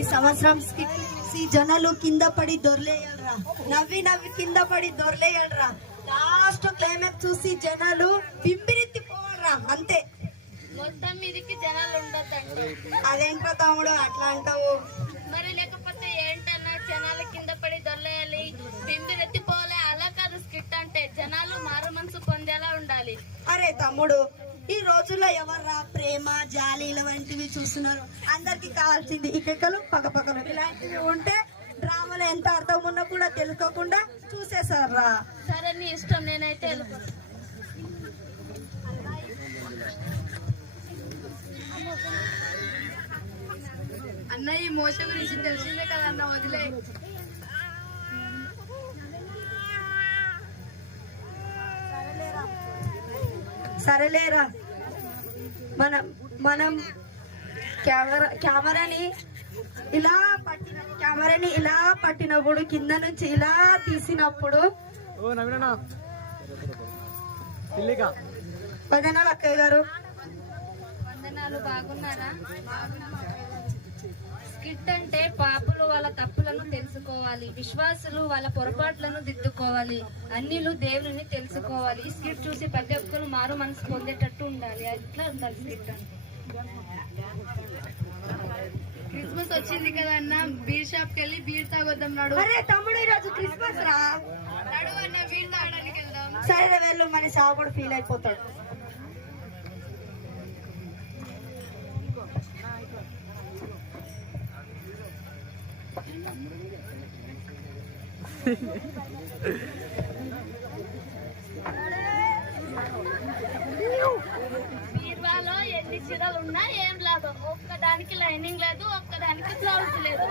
ఈ సంవత్సరం జనాలు కింద పడి దొరలేయడరా, నవ్వి నవ్వి కింద పడి దొరలేయడరా. లాస్ట్ క్లైమాక్స్ చూసి జనాలు పింపిరెత్తి పోవాలరా, అంతే. మొత్తం మీదికి జనాలు ఉండొద్దంట. అదేంటో తమ్ముడు అట్లా అంటావు? మరి లేకపోతే ఏంటన్నా, జనాలు కింద పడి దొరలేయాలి, పింపిరెత్తి పోలే, అలా కాదు స్కిట్ అంటే. జనాలు మారు మనసు పొందేలా ఉండాలి. అరే తమ్ముడు, ఈ రోజుల్లో ఎవర్రా ప్రేమ జాలి వంటివి చూస్తున్నారు? అందరికి కావాల్సింది ఇకెక్కలు పక్కపక్కలు ఇలాంటివి ఉంటే డ్రామాలో ఎంత అర్థం ఉన్నా కూడా తెలుసుకోకుండా చూసేసారా. సరే నీ ఇష్టం, నేనైతే అన్న ఈ మోసం గురించి తెలిసిందే కదన్న, వదిలే. సరేలేరా, మనం కెమెరాని ఇలా పట్టినప్పుడు కింద నుంచి ఇలా తీసినప్పుడు వందనాలు అక్కయ్య గారు. వందనాలు. బాగున్నారా? స్కిట్ అంటే పాపులు వాళ్ళ తప్పులను తెలుసుకోవాలి, విశ్వాసులు వాళ్ళ పొరపాట్లను దిద్దుకోవాలి, అన్నిలు దేవుని తెలుసుకోవాలి. ఈ స్కిట్ చూసి ప్రతి ఒక్కరు మారు మనసు పొందేటట్టు ఉండాలి. అట్లా ఉండాలి స్కిట్ అంటే. క్రిస్మస్ వచ్చింది కదా అన్న, బీర్ షాప్ కి వెళ్ళి బీర్ తాగొద్దాం. నాడు అరే తమ్ముడు, ఈరోజు క్రిస్మస్ రా. నడు అన్న, బీర్ తాగడానికి వెళ్దాం. సరే వెళ్ళు, మన సాగుడు ఫీల్ అయిపోతాడు. బీర్వాలో ఎన్ని చీరలు ఉన్నా ఏం లాభం, ఒక్కదానికి లైనింగ్ లేదు, ఒక్కదానికి బ్లౌజ్ లేదు.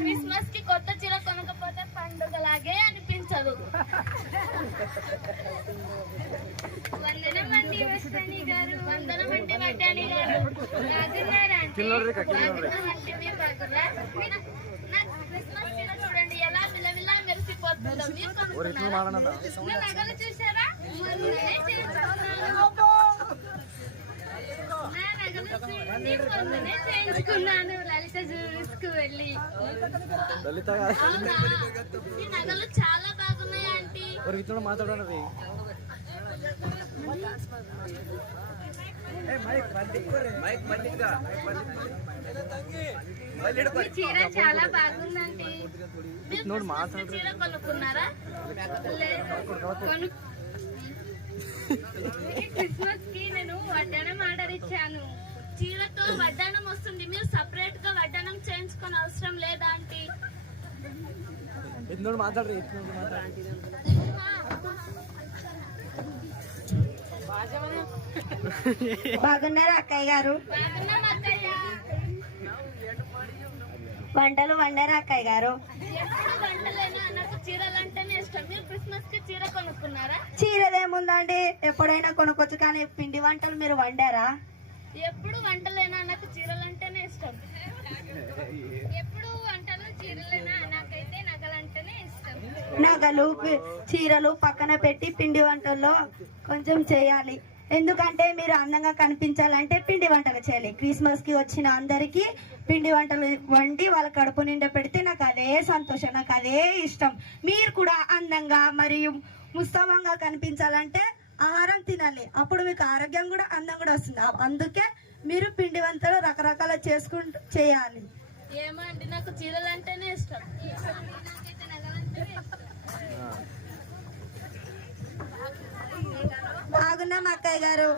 క్రిస్మస్ కి కొత్త చీర కొనకపోతే పండుగలాగే అనిపించదు. వందనమండి వస్తాని గారు, వందనమండి వడ్డాని గారు. బాగున్నారా అంటే మీరు బాగున్నారా? క్రిస్మస్ చీర చూడండి ఎలా విలవిలా మెరిసిపోతుందో. మీరు నగలు చూసారా? చేయించుకున్నాను లలిత జ్యూస్ కు వెళ్ళి. ఈ నగలు చాలా బాగున్నాయి ఆంటీ. చీర చాలా బాగుందండి. చీర కొనుక్కున్నారా? క్రిస్మస్ కి నేను వడ్డానం ఆర్డర్ ఇచ్చాను. చీరతో వడ్డానం వస్తుంది, మీరు సపరేట్ గా వడ్డానం చేయించుకొని అవసరం లేదా ఆంటీ? బాగున్నారా అక్కయ్య గారు? బాగున్నాం అత్తయ్య. వంటలు వండారా అక్కయ్య గారు? ఎప్పుడు వంటలేనా? నాకు చీరలంటేనే ఇష్టం. మీరు క్రిస్మస్ కి చీర కొనుక్కున్నారా? చీరదేముందండి, ఎప్పుడైనా కొనుక్కోవచ్చు, కానీ పిండి వంటలు మీరు వండారా? ఎప్పుడు వంటలేనా? నాకు చీరలంటేనే ఇష్టం. ఎప్పుడు వంటలు చీరలేనా? నాకైతే నగలంటేనే ఇష్టం. నగలు చీరలు పక్కన పెట్టి పిండి వంటల్లో కొంచెం చేయాలి. ఎందుకంటే మీరు అందంగా కనిపించాలంటే పిండి వంటలు చేయాలి. క్రిస్మస్ కి వచ్చిన అందరికి పిండి వంటలు వండి వాళ్ళ కడుపు నిండా పెడితే నాకు అదే సంతోషం, నాకు అదే ఇష్టం. మీరు కూడా అందంగా మరియు ఉత్సవంగా కనిపించాలంటే ఆహారం తినాలి. అప్పుడు మీకు ఆరోగ్యం కూడా అందం కూడా వస్తుంది. అందుకే మీరు పిండి వంటలు రకరకాల చేసుకుంటూ చేయాలి. ఏమో అండి, నాకు చీరలంటేనే ఇష్టం. బాగున్నాం అక్కయ్య గారు.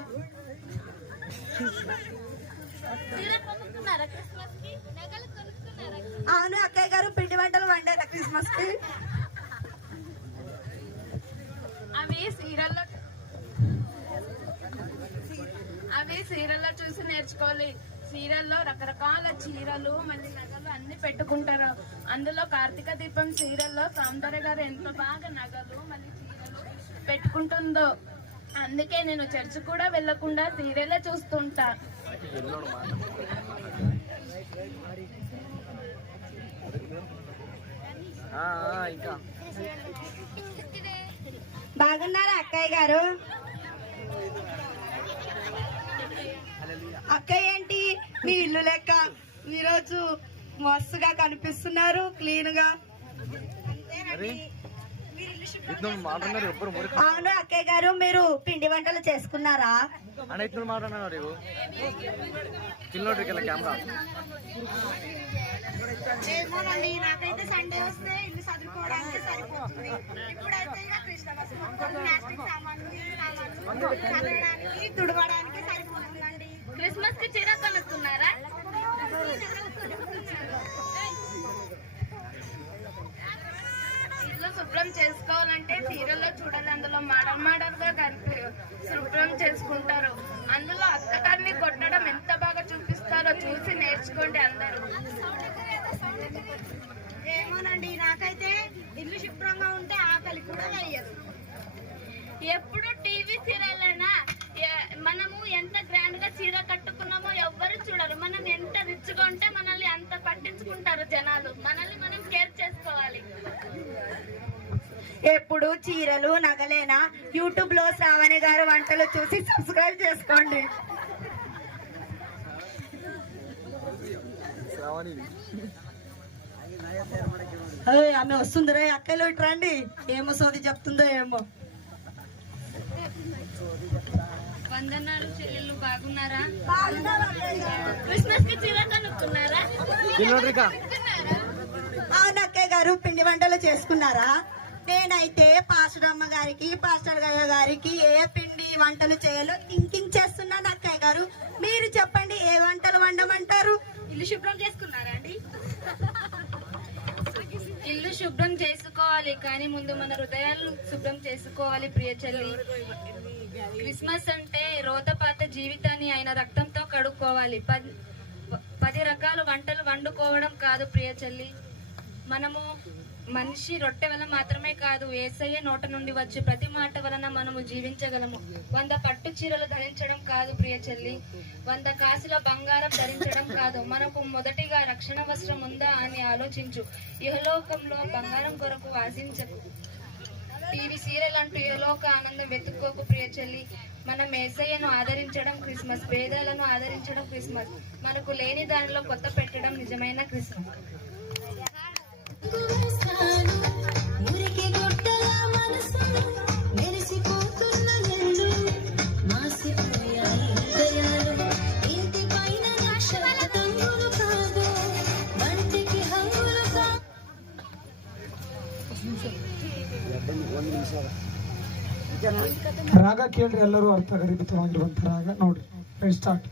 చీర కొనుక్కున్నారా క్రిస్మస్ కి? నగలు కొనుక్కున్నారా? అవును అక్కయ్య గారు, పిండి వంటలు వండారా క్రిస్మస్ కి? అవి సీరియల్లో చూసి నేర్చుకోవాలి. సీరియల్లో రకరకాల చీరలు మళ్ళీ నగలు అన్ని పెట్టుకుంటారు. అందులో కార్తీక దీపం సీరియల్లో సౌందర్య గారు ఎంత బాగా నగలు మళ్ళీ చీరలు పెట్టుకుంటుందో. అందుకే నేను చర్చ్ కూడా వెళ్ళకుండా సీరియలే చూస్తుంటా. బాగున్నారా అక్కయ్య గారు? అక్కయ్య ఏంటి మీ ఇల్లు లెక్క ఈరోజు మస్తుగా కనిపిస్తున్నారు, క్లీన్ గా. అవును అక్కయ్య గారు, మీరు పిండి వంటలు చేసుకున్నారా? ఏమోనండి, నాకైతే సండే వస్తే ఇల్లు చదువుకోవడానికి సరిపోతుంది. ఇప్పుడైతే ఇక క్రిస్మస్ ప్లాస్టిక్ సామాన్లు చదవడానికి తుడవడానికి సరిపోతుందండి. క్రిస్మస్ కి చీర కొనుక్కున్నారా? ఇల్లు శుభ్రం చేసుకోవాలంటే చీరలో చూడాలి, అందులో మోడల్ గా కలిపి శుభ్రం చేసుకుంటారు. అందులో అత్తగారిని కొట్టడం ఎంత బాగా చూపిస్తారో చూసి నేర్చుకోండి అందరూ. ఏమోనండి, నాకైతే ఇల్లు శుభ్రంగా ఉంటే ఆకలి కూడా వేయదు. ఎప్పుడు టీవీ సీరియల్నా? మనము ఎంత గ్రాండ్ గా చీర కట్టుకున్నామో ఎవ్వరు చూడరు. మనం ఎంత రిచ్ గా ఉంటే మనల్ని అంత పట్టించుకుంటారు జనాలు. మనల్ని మనం కేర్ చేసుకోవాలి. ఎప్పుడు చీరలు నగలేనా? యూట్యూబ్ లో శ్రావణి గారు వంటలు చూసి సబ్స్క్రైబ్ చేసుకోండి. ఆమె వస్తుందిరా, అక్కలు రండి. ఏమో సోది చెప్తుందో ఏమో. వందనాలు చెల్లెళ్ళు, బాగున్నారా? క్రిస్మస్ కి చీర కొనుక్కున్నారా? అవును అక్కయ్య గారు, పిండి వంటలు చేసుకున్నారా? నేనైతే పాస్టర్ అమ్మ గారికి, పాస్టర్ గయ్య గారికి ఏ పిండి వంటలు చేయాలో థింకింగ్ చేస్తున్నాను. అక్కయ్య గారు, మీరు చెప్పండి, ఏ వంటలు వండమంటారు? ఇల్లు శుభ్రం చేసుకున్నారా అండి? ఇల్లు శుభ్రం చేసుకోవాలి, కానీ ముందు మన హృదయాలు శుభ్రం చేసుకోవాలి ప్రియ చెల్లి. క్రిస్మస్ అంటే రోతపాత జీవితాన్ని ఆయన రక్తంతో కడుక్కోవాలి. 10 రకాల వంటలు వండుకోవడం కాదు ప్రియ చెల్లి. మనము మనిషి రొట్టె వల్ల మాత్రమే కాదు, యేసయ్య నోట నుండి వచ్చే ప్రతి మాట వలన మనము జీవించగలము. 100 పట్టు చీరలు ధరించడం కాదు ప్రియ చెల్లి, 100 కాసుల బంగారం ధరించడం కాదు. మనకు మొదటిగా రక్షణ వస్త్రం ఉందా అని ఆలోచించు. ఇహలోకంలో బంగారం కొరకు ఆశించకు. టీవీ సీరియల్ అంటూ ఇహలోక ఆనందం వెతుక్కోకు ప్రియ చెల్లి. మనం యేసయ్యను ఆదరించడం క్రిస్మస్, పేదలను ఆదరించడం క్రిస్మస్, మనకు లేని దానిలో కొత్త పెట్టడం నిజమైన క్రిస్మస్. మురికి గుట్టల మనసు మెరిసిపోతున్న నిండు మాసిపోయాయి హృదయాలు. ఇంటి పైన నక్షత్రములు కాదు, వంటికి హంగులు కాదు. ರಾಗ ಕೇಳ್ರಿ, ಎಲ್ಲರೂ ಅರ್ಥ ಗರಿಬಿತವಾಗಿರುವಂತ ರಾಗ ನೋಡ್ರಿ. ಸ್ಟಾರ್ಟ್.